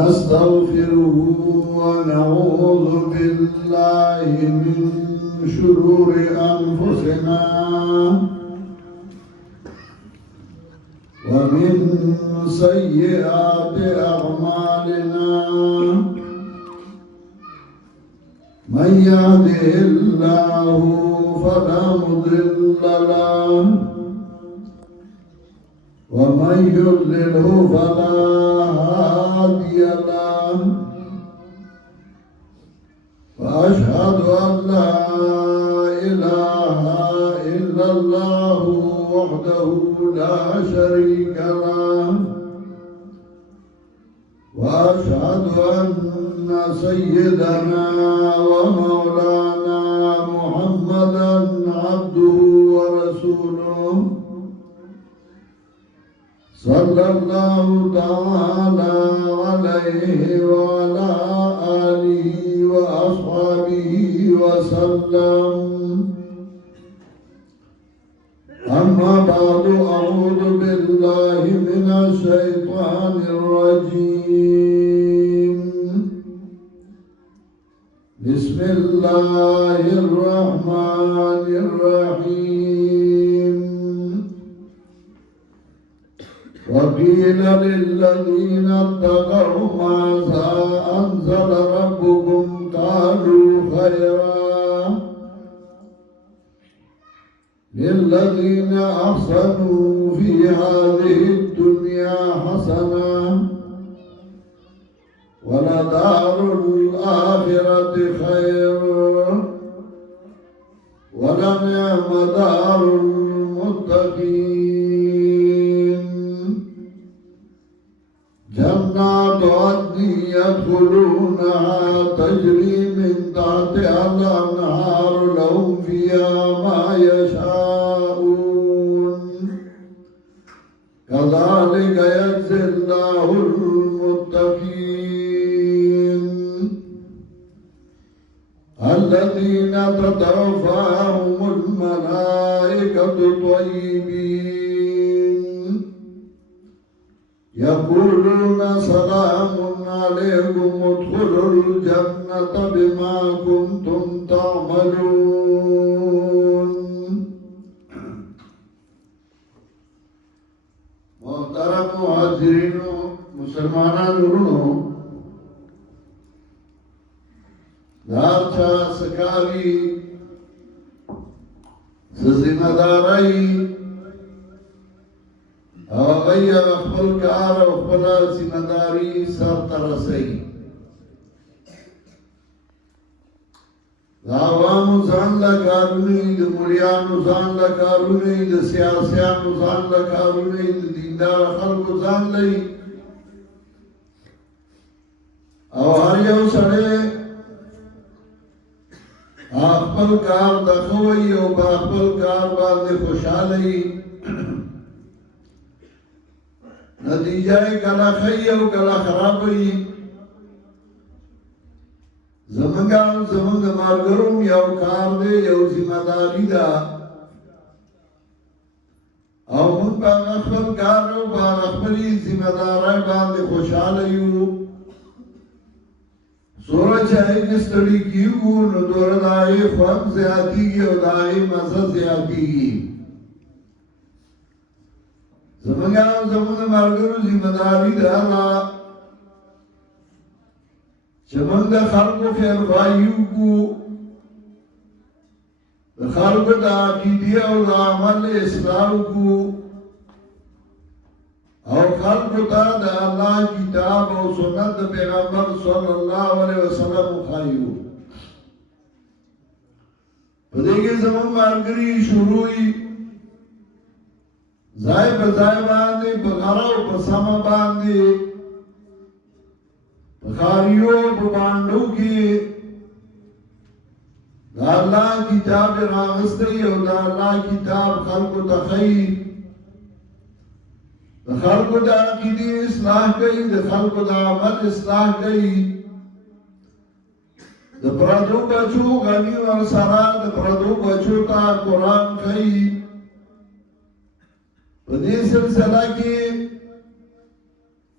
ونستغفره ونعوذ بالله من شرور أنفسنا ومن سيئات أعمالنا من يهده الله فلا مضل له ومن يضلله فلا هادي له وأشهد أن لا إله إلا الله وحده لا شريك له وأشهد أن سيدنا ومولانا محمدا عبده ورسوله صلى الله تعالى عليه وعلى آله وأصحابه وسلم. أما بعد أعوذ بالله من الشيطان الرجيم. بسم الله الرحمن الرحيم. وقيل للذين اتقوا ماذا أنزل ربكم قالوا خيرا للذين أحسنوا في هذه الدنيا حسنة ولدار الآخرة خير ولنعم دار المتقين. جنات عدن يدخلونها تجري من تحتها الأنهار لهم فيها ما يشاءون كذلك يجزي الله المتقين. الذين تتوفاهم الملائكة طيبين يقولون سلام عليكم ادخلوا الجنة بما كنتم تعملون. محترم مهاجرین مسلمانان ورونو دار چا سکاوی سزیمدارائی او غیر خپل کار او خپل ذمہداری سر ترسئی. د عوامو ځان له کارونه د مریانو ځان له کارونه د سیاسيانو ځان له کارونه د دیندار خلکو ځان لري او هر یو سره خپل کار د خوي او خپل کار باندې خوشاله وي. نتیجه کله خی او کله خراب وي. زمونږ مارګروم یو کار دی یو ذمہداری ده او موږ په خپل کار او په خپلې ذمہدارۍ باندې خوشاله یو. سوره چې هغه ستړي کیږو نو دوره د هغې خوند زیاتېږي او د هغې مزه زیاتېږي. زمونږ مارګرو ذمہداري ده چې موږ د خلکو خیرخواهي وکړو، د خلکو د عقیدې او د عمل اصلاح وکړو او خلکو ته د الله کتاب او سنت د پیغمبر صلی الله علیه وسلم وښایو. په دې کې زموږ ملګري شروع وي ځای په ځای باندې په غره او په سمه باندې خاریو په باندو کې دا الله کتاب راغستی او دا الله کتاب خلقو ته ښیي، د خلقو د عقیدې اصلاح کوي، د خلقو د عمل اصلاح کوي. د پردو بچو غني ورسره د پردو بچو ته قرآن ښیي. په دې سلسله کې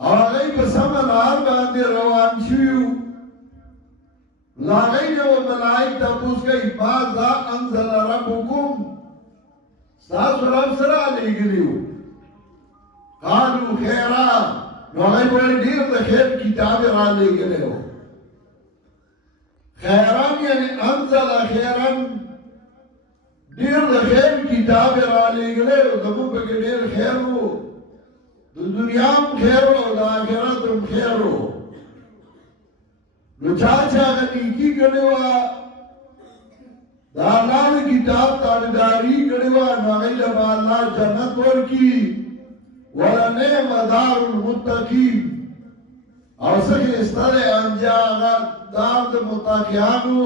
او هغه په سم لار باندې روان شو لاغې نو ملائک تاسو کوي ماذا انزل ربكم تاسو رب سره لګلیو قالوا خيرا نو هغه ډیر د خیر کتاب را لګلیو خیران یعنی انزل خیران دیر د خیر کتاب را لګلیو زموږ پکې ډیر خیر وو د دنیا هم خیر وو د آخرت هم خیر وو نو چا هغه نیکي کړې وه د الله د کتاب تابعداري کړې وه نو هغوی له به الله جنت ورکړي ولنعم دار المتقین او څه ښایسته دی انجام هغه دار د متقیانو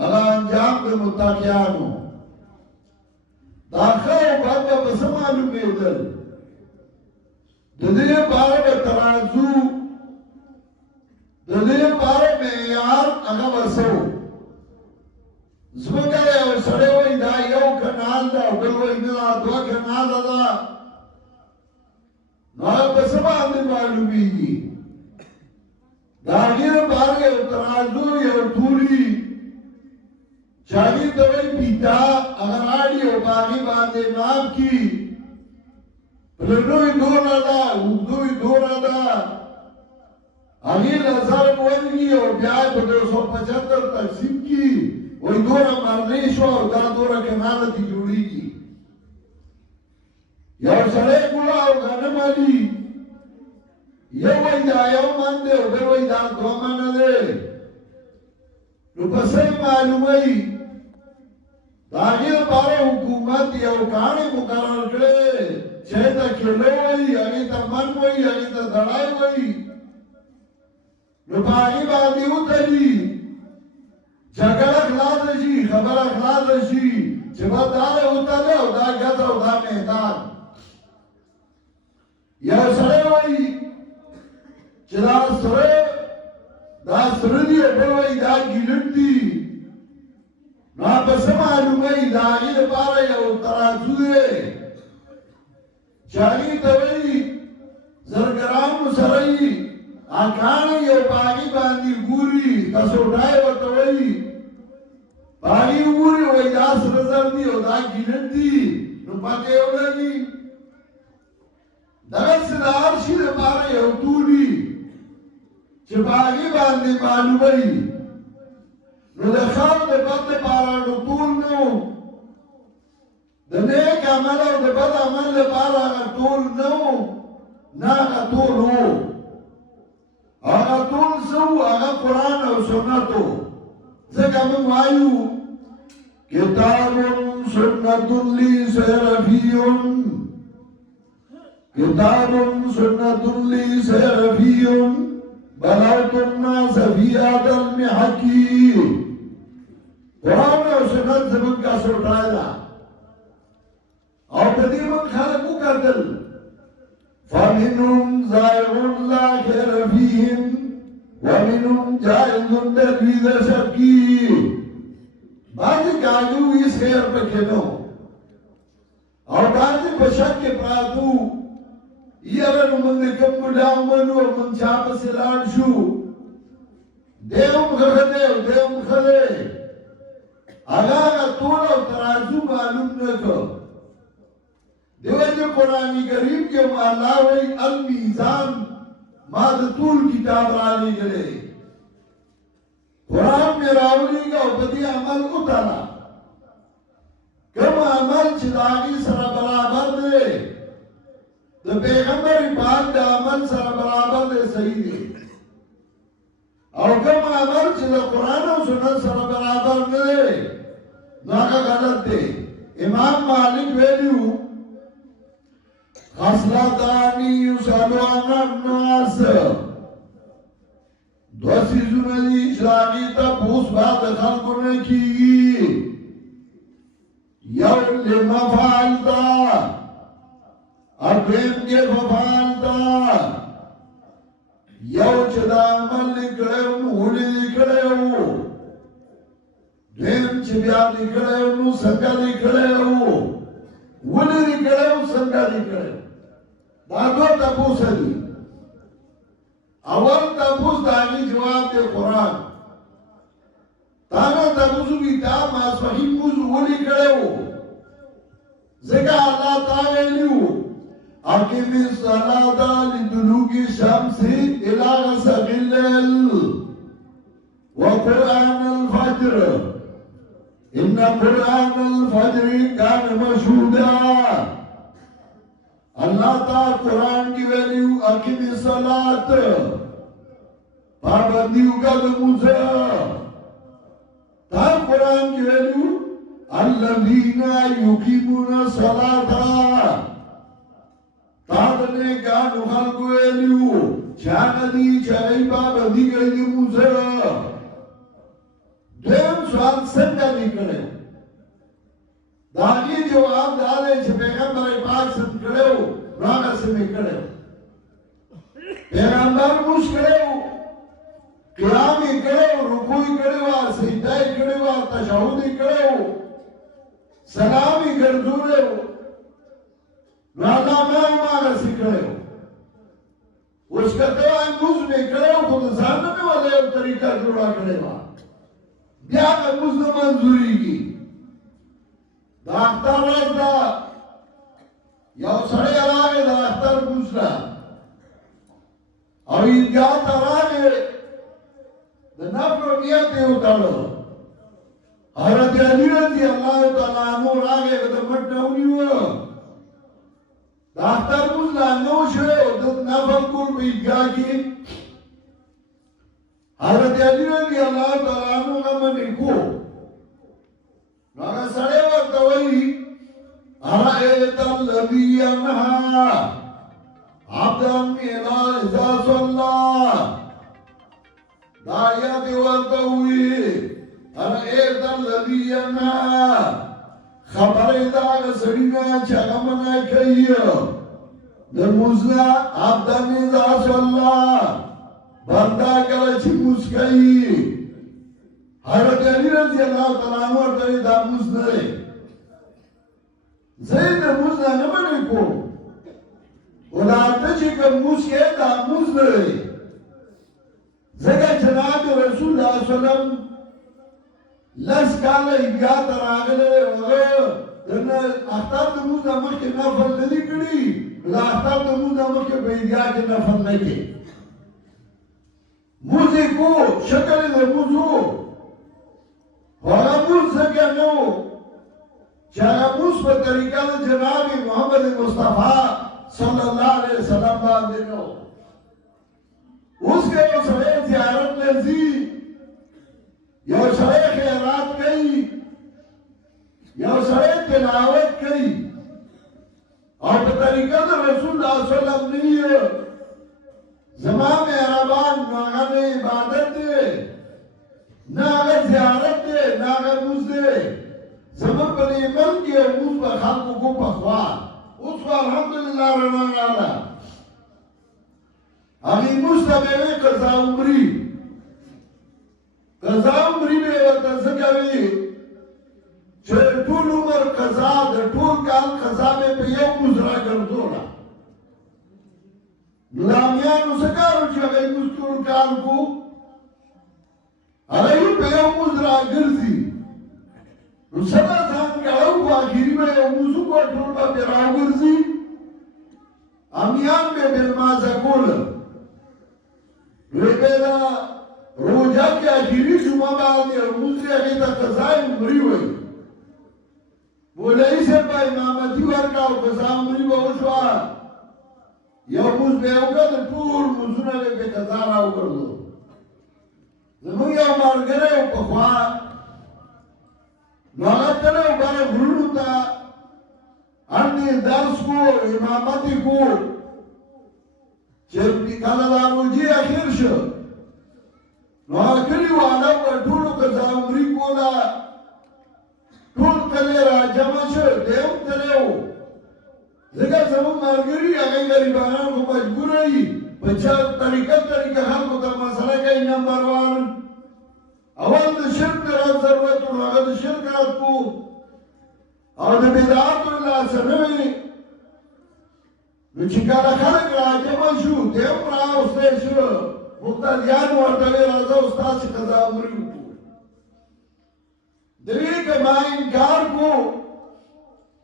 هغه انجام د متقیانو دا ښه او بد به څه معلومېدل د دې لپاره به ترازو د دې لپاره معیار هغه به څه و ځمکه یو سړی وایي دا یو کنال ده او بل وایي نه دا دوه کناله ده نو هغه په څه باندې معلومېږي د هغې لپاره یو ترازو یو توري چې هغې ته وایي پیتا هغه راړي او په هغې باندې ماپ کړي پلنوی دونه ده اوږدوی دونه ده هغې له ضرب ورکړي او بیا یې په 275 تقسیم کړي وایي دونه مرنۍ شوه او دا دونه کناله دې جوړېږي یو سړی ګوله او غنم علي یو وایي دا یو من دی او بل وایي دا 2 منه دی نو په څه یې معلوموي د هغې لپاره حکومت یو کاڼی مقرر کړی چې هغې ته کیلو وایي هغې ته من وایي هغې ته دړی وایي نو په هغې باندې وتلي جګړه خلاصه شي خبره خلاصه شي چې به دا دی وتلی او دا ګز او دا میدان یو سړی وایي چې دا سره دي او بل وایي دا ګیلټ دي نو په څه معلوموي د هغې لپاره یو ترازو دی چې هغې ته وایي زرګرانو سره یي کاڼی یو په هغې باندې ګوري کسوټای ورته وایي په هغې وګوري وایي دا سره زر دي او دا ګیلټ دي نو پته یې ولګي دغسې د هر شي لپاره یو توري چې په هغې باندې معلوموي نو د ښار د بد لپاره نو ټول نه و د نیک عمل او د بد عمل لپاره هغه ټول نه و نه هغه ټول و هغه ټول څه و هغه قرآن او سنت و ځکه موږ وایو کتاب سنت لی سیرفی کتاب سنت لی سیرفی بلوت الناس فی هذا المحکی قرآن او سنت زمون کا سوټای دا او په دې موږ خلک وکړل فمنهم زائغ لا خير فيهم ومنهم جائز تجوید شکی بعضې کاږو هیڅ خیر پکې نه او بعضې په شک کې پراتو یاره نو موږ د کوم بوډا ومنو او موږ چا پسې لاړ شو دی هم ښه دی او دی هم ښه دی هغه ټول او ترازو معلوم نه کړ دیو چې قرآن کریم کې الله وایي المیزان ما د ټول کتاب را لېږلی قرآن مې راولېږه او په دې عمل وتړه کوم عمل چې د هغې سره برابر دی د پیغمبر پاک د عمل سره برابر دی صحیح دی او کوم عمل چې د قرآن او سنت سره برابر نه دی نو هغه غلط دی امام مالک ویلي وو خصلتانی یسالو عن الناس دو سیزونه دي چې د هغې تپوس به د خلکو نه کېږي یو لما فعلتا دویم کیف فعلتا یو چې دا عمل دې کړی و نو ولې دې کړی و دویم چې بیا دې کړی و نو څنګه دې کړی و ولې دې کړی و څنګه دې کړی دا دوه تپوسه دي اول تپوس داغی جواب دے قرآن تانا تپوسو کی تا ماسفحیم موزو ولی کڑے ہو ذکر اللہ تعالی لیو اقیم الصلاة لدلوک الشمس الى غسق الليل وقرآن الفجر ان قرآن الفجر کان مشہودا اللہ تعالی قرآن کی ویلیو اقیم الصلاة پابندیو کا دموزہ تا قرآن کی ویلیو الذین یقیمون الصلاة تابنے گانو خلق ویلیو چاندی چاہی پابندی گئی دموزہ دویم سوال سنگا نکلے داغی جواب دارے چھے پیغمبر پاک سن کڑے ہو رانا سے میں کڑے ہو پیغمبر موش کڑے ہو قیامی کڑے ہو رکوئی کڑے ہو سجدائی کڑے ہو تشہودی کڑے ہو سلامی گردورے ہو رانا میں مانا سے کڑے ہو اس کا توان موز میں کڑے ہو خود زاننے والے طریقہ جوڑا کڑے ہو بیا کا موز منظوری کی دا اختر راز دا یو سڑے علاقے دا اختر پوچھنا اور ایدگاہ تراغے دا نفر و نیت دے اتارو حضرت علی رضی اللہ تعالیٰ عنہ راگے دا مٹ نونی ہو دا اختر پوچھنا نوش ہے دا نفر کل پہ ایدگاہ کی حضرت علی رضی اللہ تعالیٰ عنہ کا منی کو ناگا سڑے وقت وئی ارائیت الذی ینہا عبدا اذا صلی دایات وقت ہوئی ارائیت الذی ینہا خبر داغ سڑینا چگمنا کئی نموزنا عبدا اذا صلی بندہ کلچ مسکئی حضرت علی رضی اللہ تعالیٰ عنہ ورطوی دا موز نرے زید موز نمانے کو خدا تجھے کہ موز کے دا موز نرے زگا جناب رسول اللہ علیہ وسلم لس کالا ادگاہ تراغلے وغیر اختار دا موز نمک کے نفر ندی کری اختار دا موز نمک کے بیدگاہ کے نفر نکے موزے کو شکل دا موزو وغموز سکے نو چاگموز پر طریقہ دا جناب محمد مصطفیٰ صلی اللہ علیہ وسلم باندے نو اس کے یو سڑے زیارت لرزی یو سڑے خیرات کئی یو سڑے تلاوت کئی اور پر طریقہ دا رسول اللہ صلی اللہ علیہ وسلم نہیں زمان احرابان ناغن عبادت دے ناغن زیارت دے ناغن موز دے زمان پر ایمان کے موز پر خلقوں کو پخوان اس کو الحمدللہ رمان آلا اگی موز تبیوے قضا عمری بے وقت سکوی چھے طول عمر قضا در طول کال قضا میں پہ یو موز را کردولا نلامیانو سکارو چھے اگئی موز طول کال کو اگئی پہ یو موز را گرزی سبا تھان کڑاو کو آخری میں یو موزو کو طول با پہ راو گرزی امیان میں بالمازہ کول رپیدا روجہ کی آخری شما باندی اور موزی اگئی تا قضائی عمری ہوئی بولائی سے پا امامتی ورکاو قضا عمری بہوشوا یو موز بے ہوگا تو پور موزونا لے پہ قضا راو کردو زمان یو مارگرے ہو پخوا نوغتلے ہو بارے گھرونو تا اندی درس کو امامتی کو چرپی کالدارو جی اخیر شو نوغتلی والا و ٹھولو قضا عمری کولا ٹھول کلے را جمع شو دیو تلے ہو ذکر زمان مارگری اگئی گریبانان کو مجبور رہی بچہ طریقہ حل کو تا مسئلہ کئی نمبر وان اول دا شرک رات ضرورت اگر دا شرک رات کو اور دا بیدعات اللہ سنوی نو چکالا خلق را جمع شو دیو را استے شو مقتدیان ورته وی راځه استاد چې قضا امر وکړو دوی که ما انکار کو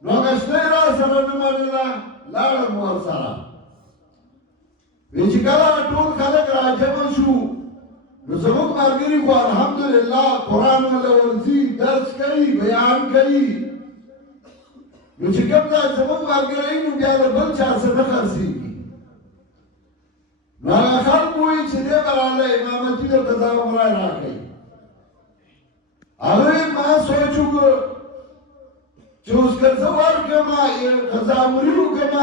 نو غشتۍ را سره نه منله لاړم ورسره وی چې کله ټول خلک راجمع شو نو زموږ ملګري خو الحمدلله قرآن وله ورځي درس کوي بیان کوي نو چې کوم ځای زموږ ملګری نو بیا د بل چا څه نه خرڅېږي نو هغه خلک وایي چې دی به راغلی امامتي درته دا عمره راکوي هغوی ما سوچ وکړ چې اوس که زه ورکړم قضا امري وکړم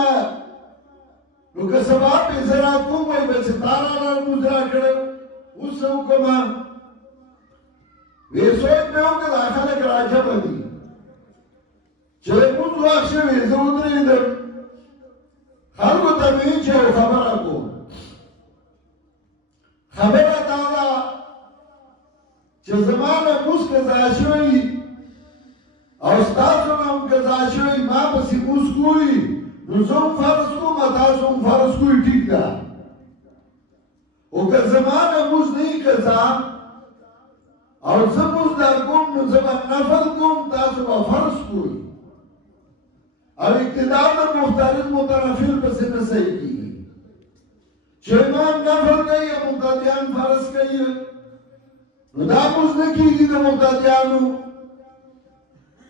نو که سبا پیسې راکوم وایي به چې تا راله لمونځ راکړی اوس څه وکړم ویې سوچ مې وکړ دا خلک راجمع دي چې لمونځ وخت شوی زه ودرېدم خلکو ته مې چې یو خبره کوم خبره دا ده چې زما لمونځ قضا شوی او ستاسو نه هم قضا شوی ما پسې لمونځ کوئ نو زه هم فرض کوم تاسو هم فرض کوئ ټیک ده او که زما لمونځ نه وي قضا او زه لمونځ در کوم نو زه به نفل کوم تاسو به فرض کوئ او اقتدار د مفترض متنفل پسې نه صحیح کېږي چې امام نفل کوي او مقتدیان فرض کوي نو دا لمونځ نه کېږي د مقتدیانو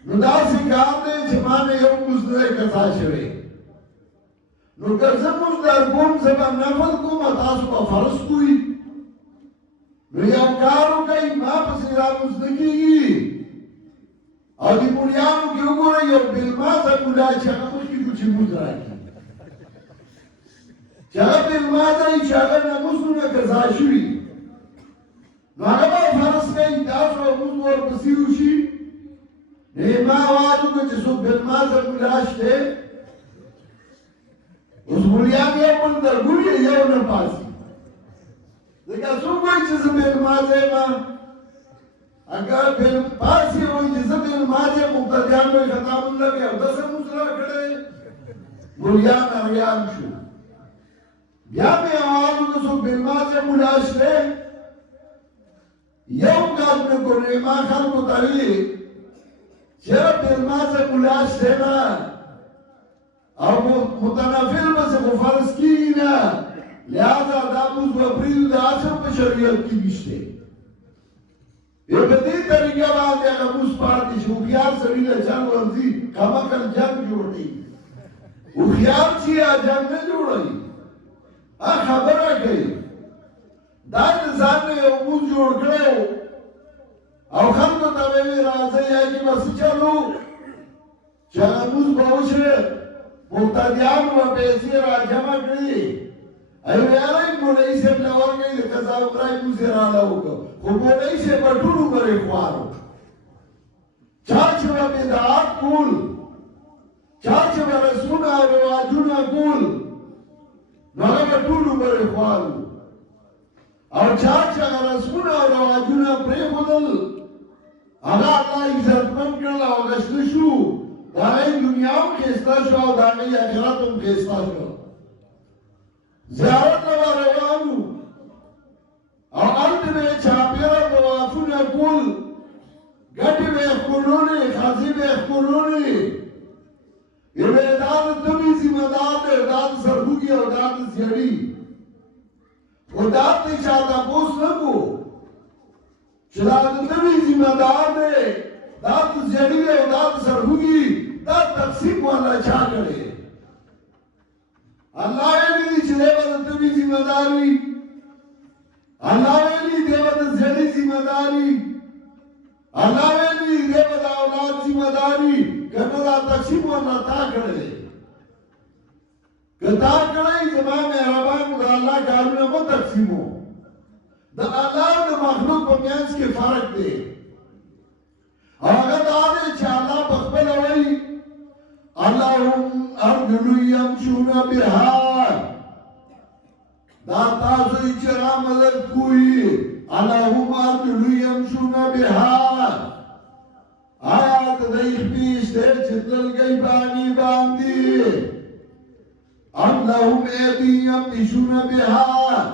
نو داسې کار دی چې ما نه یو لمونځ نه دی قضا شوی نو که زه لمونځ در کوم زه به نفل کوم او تاسو به فرض کوئ نو یو کار وکئ ما پسې دا لمونځ نه کېږي او د مولیانو کې وګورئ یو بېلمازه مولا چې هغه مخکې کو چې لمونځ راکړي چې هغه بېلمازه وي چې هغه لمونځونه قضا شوي نو هغه به فرض کوي تاسو به لمونځ ورپسې وشي نو یې ما اواز وکړ چې څوک بېلمازه مولا شته اوس مولیان یو بل درګوري یو نه پاسي ځکه څوک وایي چې زه بېلمازه یم اگر پاسی ہوئی جسد الماجے مقتدیان میں خطاب اللہ بھی اودس مسئلہ کھڑے مولیان اریان شو بیا میں آوازو کسو بالماجے ملاش لے یو قاد میں کو نیما خان کو تاوی چرا بالماجے ملاش لے نا او متنافل بس کو فرض کی نا لہذا داموز و اپریل دا آسر پر شریعت کی بشتے یو په دې طریقه باندې هغه موږ پاتې شو هوښیار سړي له جنګ ورځي کمکل جنګ جوړوي هوښیار چې جنګ نه جوړوي هغه خبره کوي دا د ځان نه یو موږ جوړ کړو او خلکو ته ویلي راځئ یاګي بس چلو چې هغه موږ به وشي مقتدیان به پیسې راجمع کړي ایو یارای مولای صاحب له ورګي د قضا عمره موږ رااله وکړو خو مولای صاحب په ټول عمر یې خوارو چا چې به بدعات کول چا چې به رسمونه او رواجونه کول نو هغه په ټول عمر یې خوارو او چا چې هغه رسمونه او رواجونه پرېښودل هغه الله عزتمن کړل او هغه شته شو د هغې دنیا هم ښایسته شو او د هغې آخرت هم ښایسته شو زیارت لبا روانو او هلته به چاپېره طوافونه کول ګټې به یې ښکلولې ښځې به یې ښکلولې ویې دا د تبې ذمه دار دی دا د سرخوږي او دا د زیړي خو دا ته چا تپوس نه کو چې دا د تبې ذمه دار دی دا د زیړي دی او دا د سرخوږي دا تقسیم والا چا کړی اللہ ویلی چې دیو د تبي ذمہ داری اللہ ویلی دیو د زړی ذمہ داری اللہ ویلی دیو د اولاد ذمہ داری کنه دا تقسیم ورته تا کړی کتا کړی زما مهربان د الله کارونه مو تقسیمو د الله د مخلوق په میانس کې فرق دی هغه دا دی چې الله په خپل وایي اللهم ارجل يمشون بها دا تاسو چې را مدد کوي اللهم ارجل يمشون بها آیات د اخبیشته چې دلګي باندې اللهم ايدي يمشون بها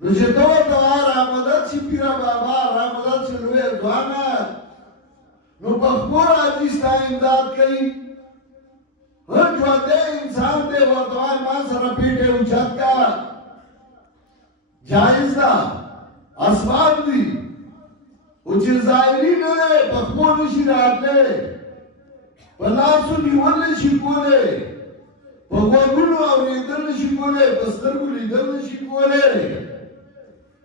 Nujito tawar Ramadan si pira baba Ramadan si luwe dwana no bakpura ajis ta imdad kai har jwade insan de wadwan ma sara pite uchat ka jaiz da asbab di uchi zahiri ne bakpur nishi raate palasu niwal nishi kole pagwagunu avridar nishi kole bastar gu lidar nishi kole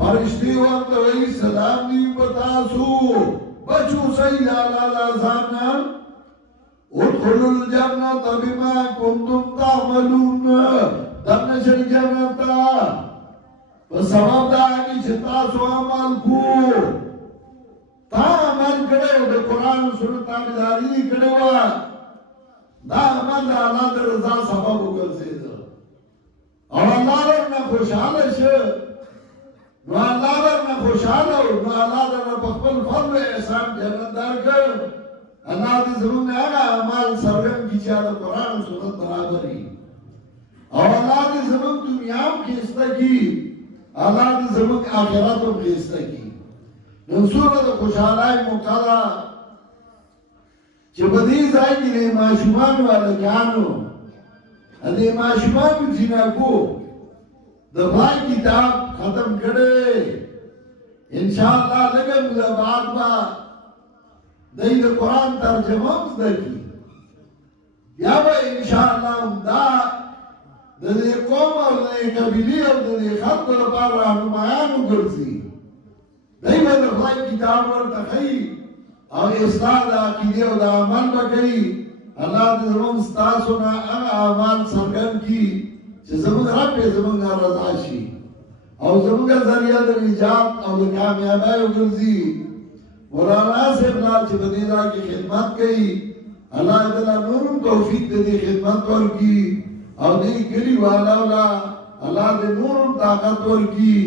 فرشتي وانت وی سلام دی بتاسو بچو سید علی زانا ادخلوا الجنة بما كنتم تعملون دنشن جنتا وسبب دا کی چتاسو عمل کو تا عمل کرے د قرآن سنت تابعداری کرے وا دا عمل د الله د رضا سبب وګرځید او الله ورنه خوشاله شه نو الله ورنه خوشاله او نو الله د خپل فضل احسان جنت درکړ الله دې زموږ هغه اعمال سرګن کی چې د قرآن سنت برابرۍ او الله دې زموږ دنیا کې استګي الله دې زموږ آخرت کې استګي نو سورہ د خوشالای مقالا چې بدی ځای کې ماشومان والا ګانو ا دې ماشومان جنکو د بھائی کتاب ختم کړي ان شاء الله لګم د بعد با د قرآن ترجمه وکړي یا به ان شاء الله دا د دې قوم او د قبيله او د خلق لپاره راهنمایان وګرځي دایمه د خدای کتاب ورته کوي او اصلاح د عقیده او د عمل وکړي الله دې زموږ تاسو نه هغه اعمال څرګند کړي چې زموږ رب زموږ رضا شي او زموږ ذریعہ د نجات او د کامیابی وګرځي مولانا صاحب لا چې په دې ځای کې خدمت کوي الله تعالی نورم توفیق دې خدمت ورکړي او دې ګری والا الله دې نورم طاقت ورکړي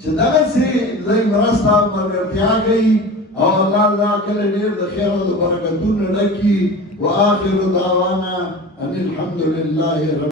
چې دغه سي زې مرستا مرګتیا کوي او الله دا کله ډېر د خیر او د برکتونو ډکي واخر دعوانا ان الحمد لله رب